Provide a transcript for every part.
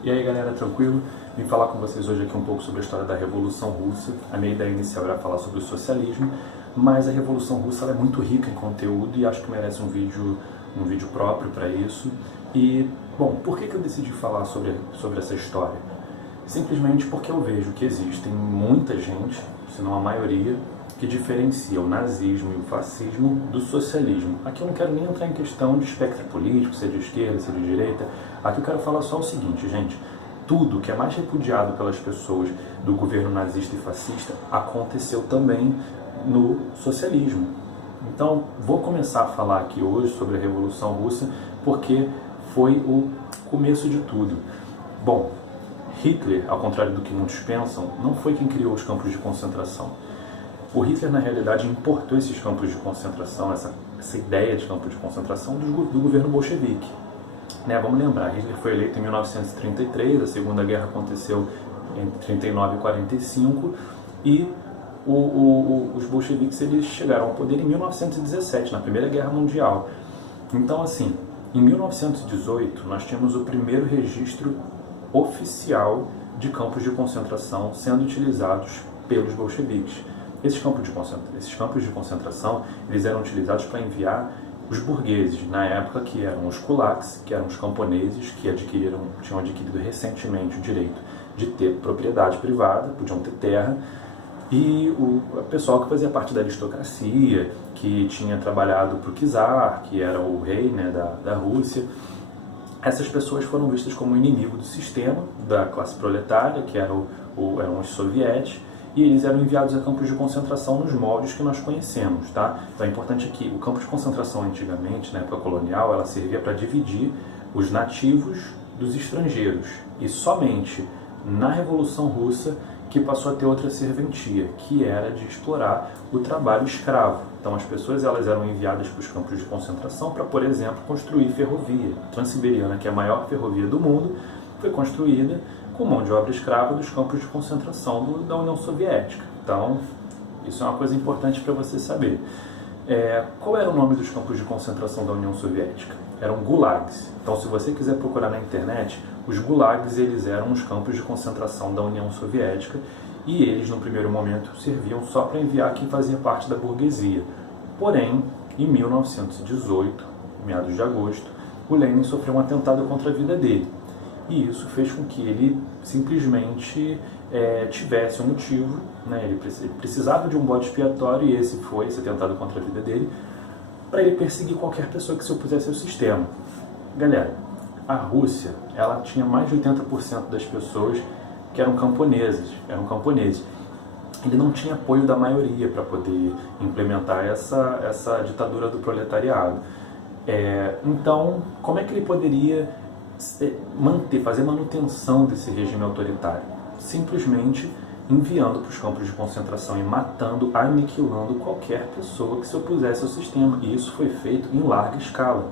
E aí galera, tranquilo? Vim falar com vocês hoje aqui um pouco sobre a história da Revolução Russa. A minha ideia inicial era falar sobre o socialismo, mas a Revolução Russa ela é muito rica em conteúdo e acho que merece um vídeo próprio para isso. E, bom, por que eu decidi falar sobre essa história? Simplesmente porque eu vejo que existem muita gente, se não a maioria, que diferencia o nazismo e o fascismo do socialismo. Aqui eu não quero nem entrar em questão de espectro político, se é de esquerda, se é de direita. Aqui eu quero falar só o seguinte, gente. Tudo que é mais repudiado pelas pessoas do governo nazista e fascista aconteceu também no socialismo. Então, vou começar a falar aqui hoje sobre a Revolução Russa porque foi o começo de tudo. Bom, Hitler, ao contrário do que muitos pensam, não foi quem criou os campos de concentração. O Hitler, na realidade, importou esses campos de concentração, essa ideia de campo de concentração do governo bolchevique. Vamos lembrar, Hitler foi eleito em 1933, a Segunda Guerra aconteceu entre 39 e 45, e os bolcheviques eles chegaram ao poder em 1917, na Primeira Guerra Mundial. Então, assim, em 1918, nós tínhamos o primeiro registro oficial de campos de concentração sendo utilizados pelos bolcheviques. Esses campos de concentração eles eram utilizados para enviar os burgueses, na época que eram os kulaks, que eram os camponeses, que tinham adquirido recentemente o direito de ter propriedade privada, podiam ter terra, e o pessoal que fazia parte da aristocracia, que tinha trabalhado para o czar, que era o rei, né, da Rússia. Essas pessoas foram vistas como inimigo do sistema, da classe proletária, que eram os sovietes, e eles eram enviados a campos de concentração nos moldes que nós conhecemos, tá? Então é importante aqui, o campo de concentração antigamente, na época colonial, ela servia para dividir os nativos dos estrangeiros. E somente na Revolução Russa que passou a ter outra serventia, que era de explorar o trabalho escravo. Então as pessoas elas eram enviadas para os campos de concentração para, por exemplo, construir ferrovia. A Transiberiana, que é a maior ferrovia do mundo, foi construída com mão de obra escrava dos campos de concentração da União Soviética. Então, isso é uma coisa importante para você saber. Qual era o nome dos campos de concentração da União Soviética? Eram gulags. Então, se você quiser procurar na internet, os gulags eles eram os campos de concentração da União Soviética e eles, no primeiro momento, serviam só para enviar quem fazia parte da burguesia. Porém, em 1918, meados de agosto, o Lenin sofreu um atentado contra a vida dele. E isso fez com que ele simplesmente tivesse um motivo, né? Ele precisava de um bode expiatório, e esse atentado contra a vida dele, para ele perseguir qualquer pessoa que se opusesse ao sistema. Galera, a Rússia, ela tinha mais de 80% das pessoas que eram camponeses. Ele não tinha apoio da maioria para poder implementar essa ditadura do proletariado. Então, como é que ele poderia fazer manutenção desse regime autoritário? Simplesmente enviando para os campos de concentração e matando, aniquilando qualquer pessoa que se opusesse ao sistema. E isso foi feito em larga escala.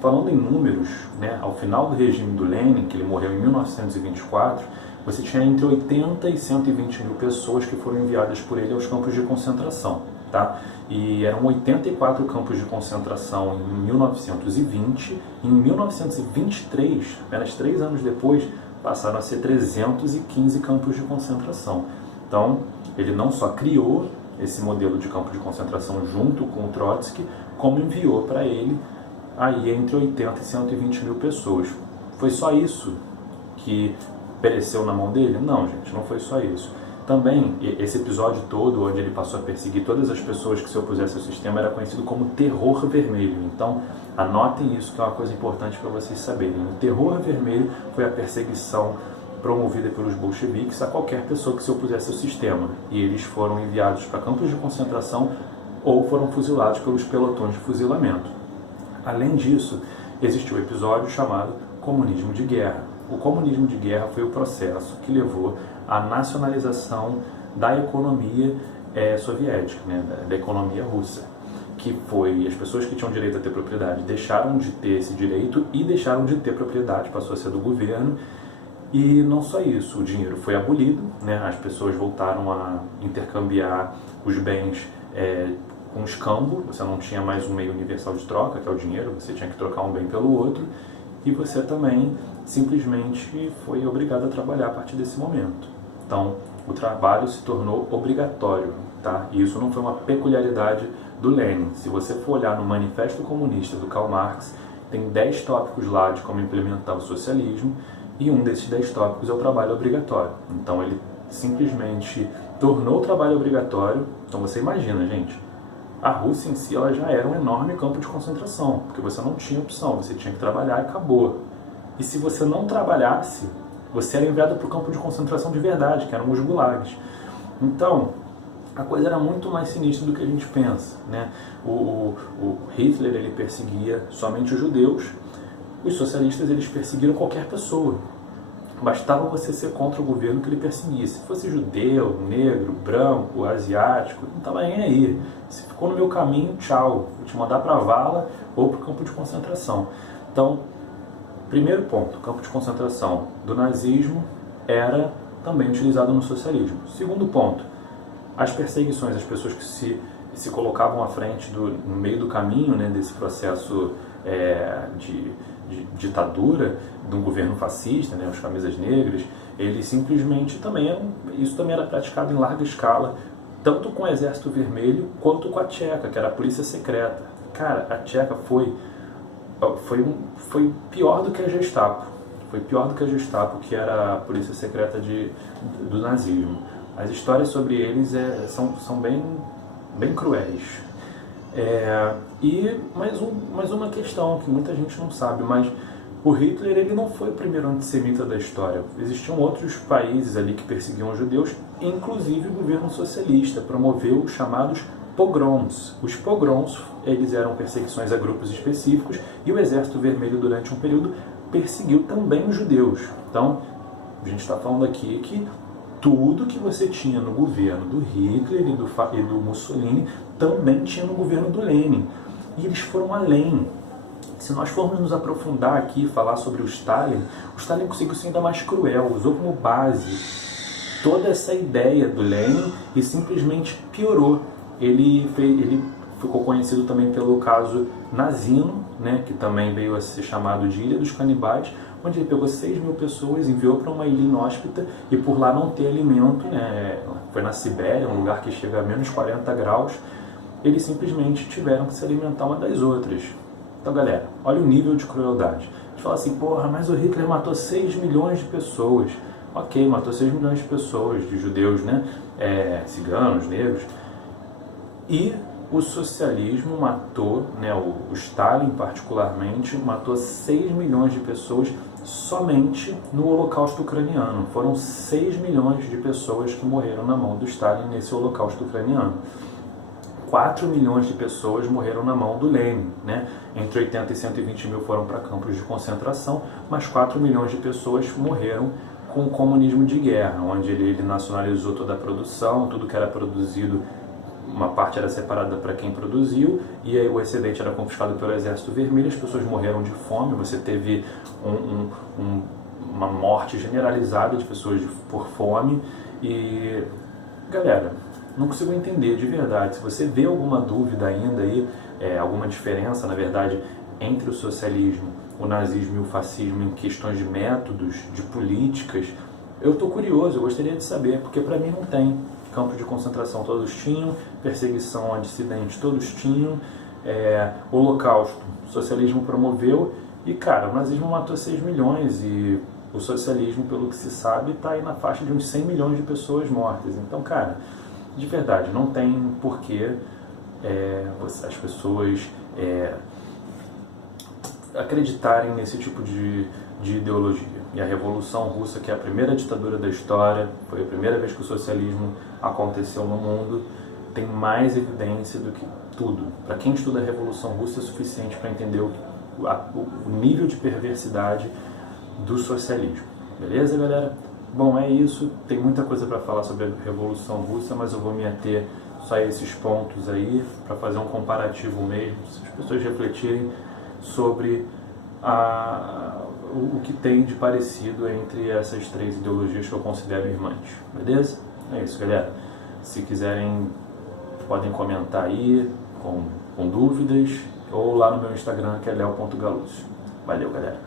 Falando em números, né, ao final do regime do Lenin, que ele morreu em 1924, você tinha entre 80 e 120 mil pessoas que foram enviadas por ele aos campos de concentração. Tá? E eram 84 campos de concentração em 1920. Em 1923, apenas 3 anos depois, passaram a ser 315 campos de concentração. Então, ele não só criou esse modelo de campo de concentração junto com o Trotsky, como enviou para ele aí entre 80 e 120 mil pessoas. Foi só isso que pereceu na mão dele? Não, gente, não foi só isso. Também, esse episódio todo, onde ele passou a perseguir todas as pessoas que se opusessem ao sistema, era conhecido como Terror Vermelho. Então, anotem isso, que é uma coisa importante para vocês saberem. O Terror Vermelho foi a perseguição promovida pelos bolcheviques a qualquer pessoa que se opusesse ao sistema. E eles foram enviados para campos de concentração ou foram fuzilados pelos pelotões de fuzilamento. Além disso, existiu um episódio chamado Comunismo de Guerra. O comunismo de guerra foi o processo que levou à nacionalização da economia soviética, né, da economia russa, que foi as pessoas que tinham direito a ter propriedade deixaram de ter esse direito e deixaram de ter propriedade, passou a ser do governo. E não só isso, o dinheiro foi abolido, né, as pessoas voltaram a intercambiar os bens com escambo, você não tinha mais um meio universal de troca, que é o dinheiro, você tinha que trocar um bem pelo outro. e você também simplesmente foi obrigado a trabalhar a partir desse momento. Então, o trabalho se tornou obrigatório, tá? E isso não foi uma peculiaridade do Lenin. Se você for olhar no Manifesto Comunista do Karl Marx, tem 10 tópicos lá de como implementar o socialismo, e um desses 10 tópicos é o trabalho obrigatório. Então ele simplesmente tornou o trabalho obrigatório. Então você imagina, gente, a Rússia em si ela já era um enorme campo de concentração, porque você não tinha opção, você tinha que trabalhar e acabou. E se você não trabalhasse, você era enviado para o campo de concentração de verdade, que eram os gulags. Então, a coisa era muito mais sinistra do que a gente pensa, né? O Hitler ele perseguia somente os judeus, os socialistas eles perseguiram qualquer pessoa. Bastava você ser contra o governo que ele perseguia. Se fosse judeu, negro, branco, asiático, não estava nem aí. Se ficou no meu caminho, tchau. Vou te mandar para a vala ou para o campo de concentração. Então, primeiro ponto, o campo de concentração do nazismo era também utilizado no socialismo. Segundo ponto, as perseguições, as pessoas que se colocavam à frente, no meio do caminho, né, desse processo de ditadura, de um governo fascista, né, os camisas negras, eles simplesmente isso também era praticado em larga escala, tanto com o Exército Vermelho quanto com a Tcheca, que era a polícia secreta. Cara, a Tcheca foi pior do que a Gestapo. Foi pior do que a Gestapo, que era a polícia secreta do nazismo. As histórias sobre eles são bem cruéis. E mais uma questão que muita gente não sabe, mas o Hitler ele não foi o primeiro antissemita da história. Existiam outros países ali que perseguiam os judeus, inclusive o governo socialista promoveu os chamados pogroms. Os pogroms eles eram perseguições a grupos específicos e o Exército Vermelho durante um período perseguiu também os judeus. Então, a gente está falando aqui que tudo que você tinha no governo do Hitler e do Mussolini também tinha no governo do Lenin. E eles foram além. Se nós formos nos aprofundar aqui e falar sobre o Stalin conseguiu ser ainda mais cruel, usou como base toda essa ideia do Lenin e simplesmente piorou. Ele ficou conhecido também pelo caso Nazino, né, que também veio a ser chamado de Ilha dos Canibais, onde ele pegou 6 mil pessoas, enviou para uma ilha inóspita e por lá não ter alimento, né, foi na Sibéria, um lugar que chega a menos 40 graus, eles simplesmente tiveram que se alimentar uma das outras. Então, galera, olha o nível de crueldade. A gente fala assim, porra, mas o Hitler matou 6 milhões de pessoas. Ok, matou 6 milhões de pessoas, de judeus, né, ciganos, negros. E o socialismo matou, né, o Stalin particularmente, matou 6 milhões de pessoas somente no Holocausto Ucraniano. Foram 6 milhões de pessoas que morreram na mão do Stalin nesse Holocausto Ucraniano. 4 milhões de pessoas morreram na mão do Lenin, né? Entre 80 e 120 mil foram para campos de concentração, mas 4 milhões de pessoas morreram com o comunismo de guerra, onde ele nacionalizou toda a produção, tudo que era produzido, uma parte era separada para quem produziu, e aí o excedente era confiscado pelo Exército Vermelho, as pessoas morreram de fome, você teve uma morte generalizada de pessoas por fome, e galera, não consigo entender de verdade. Se você vê alguma dúvida ainda aí, alguma diferença, na verdade, entre o socialismo, o nazismo e o fascismo em questões de métodos, de políticas, eu estou curioso, eu gostaria de saber, porque para mim não tem. Campo de concentração todos tinham, perseguição a dissidentes todos tinham, holocausto, o socialismo promoveu, e cara, o nazismo matou 6 milhões e o socialismo, pelo que se sabe, está aí na faixa de uns 100 milhões de pessoas mortas. Então, cara, de verdade, não tem porquê as pessoas acreditarem nesse tipo de ideologia. E a Revolução Russa, que é a primeira ditadura da história, foi a primeira vez que o socialismo aconteceu no mundo, tem mais evidência do que tudo. Para quem estuda a Revolução Russa é suficiente para entender o nível de perversidade do socialismo. Beleza, galera? Bom, é isso. Tem muita coisa para falar sobre a Revolução Russa, mas eu vou me ater só a esses pontos aí, para fazer um comparativo mesmo, se as pessoas refletirem sobre o que tem de parecido entre essas 3 ideologias que eu considero irmãs. Beleza? É isso, galera. Se quiserem, podem comentar aí com dúvidas, ou lá no meu Instagram, que é leo.galúcio. Valeu, galera.